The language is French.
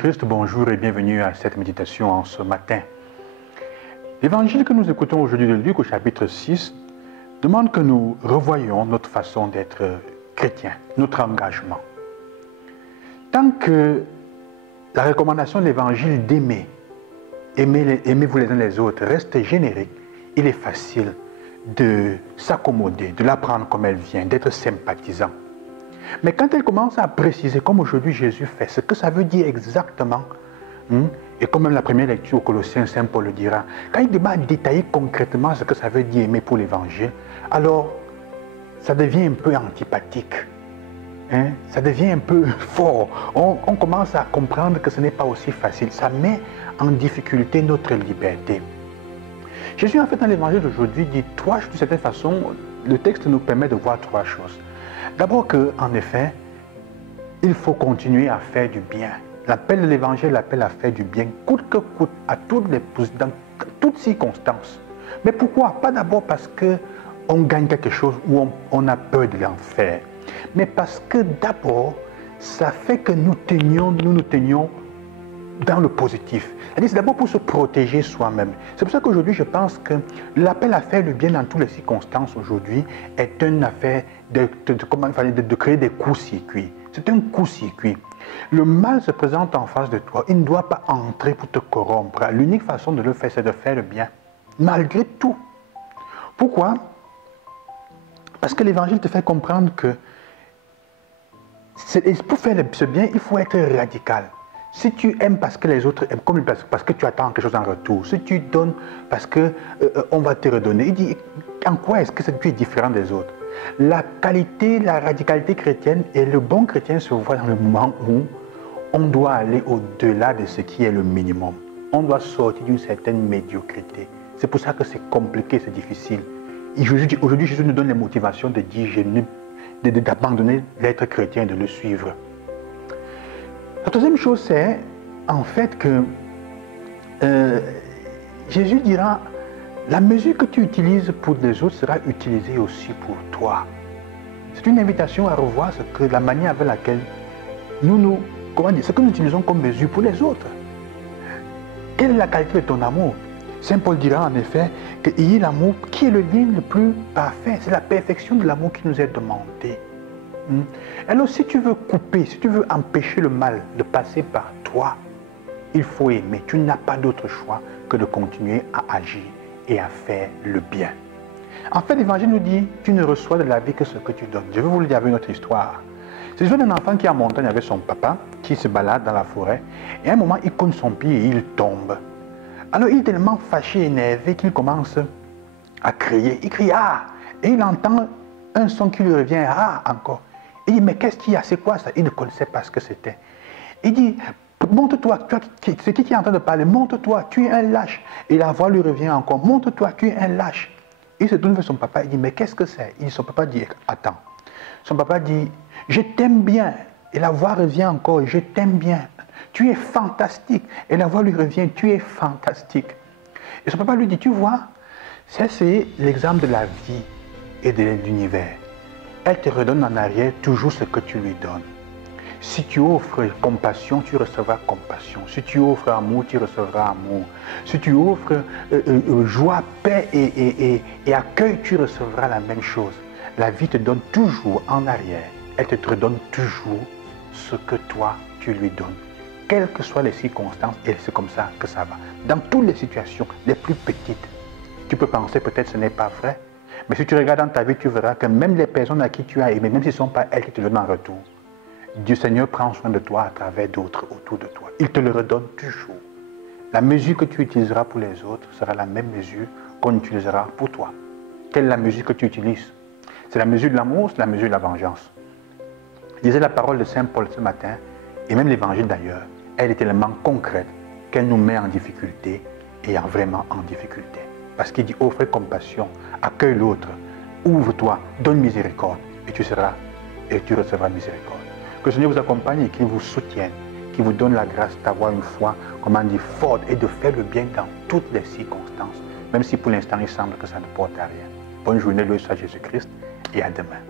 Jésus-Christ, bonjour et bienvenue à cette méditation en ce matin. L'évangile que nous écoutons aujourd'hui de Luc au chapitre 6 demande que nous revoyions notre façon d'être chrétien, notre engagement. Tant que la recommandation de l'évangile d'aimer, aimez-vous les uns les autres, reste générique, il est facile de s'accommoder, de la prendre comme elle vient, d'être sympathisant. Mais quand elle commence à préciser, comme aujourd'hui Jésus fait, ce que ça veut dire exactement, et comme même la première lecture au Colossiens, Saint Paul le dira, quand il demande à détailler concrètement ce que ça veut dire aimer pour l'évangile, alors ça devient un peu antipathique, ça devient un peu fort. On commence à comprendre que ce n'est pas aussi facile, ça met en difficulté notre liberté. Jésus en fait dans l'évangile d'aujourd'hui dit d'une certaine façon, le texte nous permet de voir trois choses. D'abord qu'en effet, il faut continuer à faire du bien. L'appel de l'évangile l'appelle à faire du bien, coûte que coûte, dans toutes circonstances. Mais pourquoi? Pas d'abord parce qu'on gagne quelque chose ou on a peur de l'en faire, mais parce que d'abord, ça fait que nous nous tenions dans le positif. C'est d'abord pour se protéger soi-même. C'est pour ça qu'aujourd'hui, je pense que l'appel à faire le bien dans toutes les circonstances aujourd'hui est une affaire de créer des courts-circuits. C'est un court-circuit. Le mal se présente en face de toi. Il ne doit pas entrer pour te corrompre. L'unique façon de le faire, c'est de faire le bien, malgré tout. Pourquoi? Parce que l'évangile te fait comprendre que pour faire ce bien, il faut être radical. Si tu aimes parce que les autres aiment, comme parce que tu attends quelque chose en retour, si tu donnes parce qu'on va te redonner, il dit en quoi est-ce que tu es différent des autres? La qualité, la radicalité chrétienne et le bon chrétien se voit dans le moment où on doit aller au-delà de ce qui est le minimum. On doit sortir d'une certaine médiocrité. C'est pour ça que c'est compliqué, c'est difficile. Aujourd'hui, Jésus nous donne les motivations de dire d'abandonner l'être chrétien et de le suivre. La troisième chose, c'est en fait que Jésus dira, la mesure que tu utilises pour les autres sera utilisée aussi pour toi. C'est une invitation à revoir la manière avec laquelle ce que nous utilisons comme mesure pour les autres. Quelle est la qualité de ton amour? Saint Paul dira en effet qu'il y ait l'amour qui est le lien le plus parfait. C'est la perfection de l'amour qui nous est demandée. Alors si tu veux couper, si tu veux empêcher le mal de passer par toi, il faut aimer. Tu n'as pas d'autre choix que de continuer à agir et à faire le bien. En fait, l'évangile nous dit, tu ne reçois de la vie que ce que tu donnes. Je vais vous le dire avec une autre histoire. C'est l'histoire d'un enfant qui est en montagne avec son papa, qui se balade dans la forêt, et à un moment, il cogne son pied et il tombe. Alors il est tellement fâché, énervé qu'il commence à crier. Il crie « Ah !» et il entend un son qui lui revient « Ah !» encore. Il dit, mais qu'est-ce qu'il y a? C'est quoi ça? Il ne connaissait pas ce que c'était. Il dit, montre-toi, c'est qui est en train de parler? Montre-toi, tu es un lâche. Et la voix lui revient encore, montre-toi, tu es un lâche. Il se tourne vers son papa, il dit, mais qu'est-ce que c'est? Son papa dit, attends. Son papa dit, je t'aime bien. Et la voix revient encore, je t'aime bien. Tu es fantastique. Et la voix lui revient, tu es fantastique. Et son papa lui dit, tu vois, ça c'est l'exemple de la vie et de l'univers. Elle te redonne en arrière toujours ce que tu lui donnes. Si tu offres compassion, tu recevras compassion. Si tu offres amour, tu recevras amour. Si tu offres joie, paix et accueil, tu recevras la même chose. La vie te donne toujours en arrière. Elle te redonne toujours ce que toi, tu lui donnes. Quelles que soient les circonstances, et c'est comme ça que ça va. Dans toutes les situations, les plus petites, tu peux penser peut-être que ce n'est pas vrai. Mais si tu regardes dans ta vie, tu verras que même les personnes à qui tu as aimé, même si ce ne sont pas elles qui te le donnent en retour, Dieu Seigneur prend soin de toi à travers d'autres autour de toi. Il te le redonne toujours. La mesure que tu utiliseras pour les autres sera la même mesure qu'on utilisera pour toi. Quelle est la mesure que tu utilises? C'est la mesure de l'amour, c'est la mesure de la vengeance. Je disais la parole de Saint Paul ce matin, et même l'évangile d'ailleurs, elle est tellement concrète qu'elle nous met en difficulté et vraiment en difficulté. Parce qu'il dit, offre compassion, accueille l'autre, ouvre-toi, donne miséricorde, et tu recevras miséricorde. Que le Seigneur vous accompagne et qu'il vous soutienne, qu'il vous donne la grâce d'avoir une foi, comment dire, forte et de faire le bien dans toutes les circonstances, même si pour l'instant il semble que ça ne porte à rien. Bonne journée, loué soit Jésus-Christ, et à demain.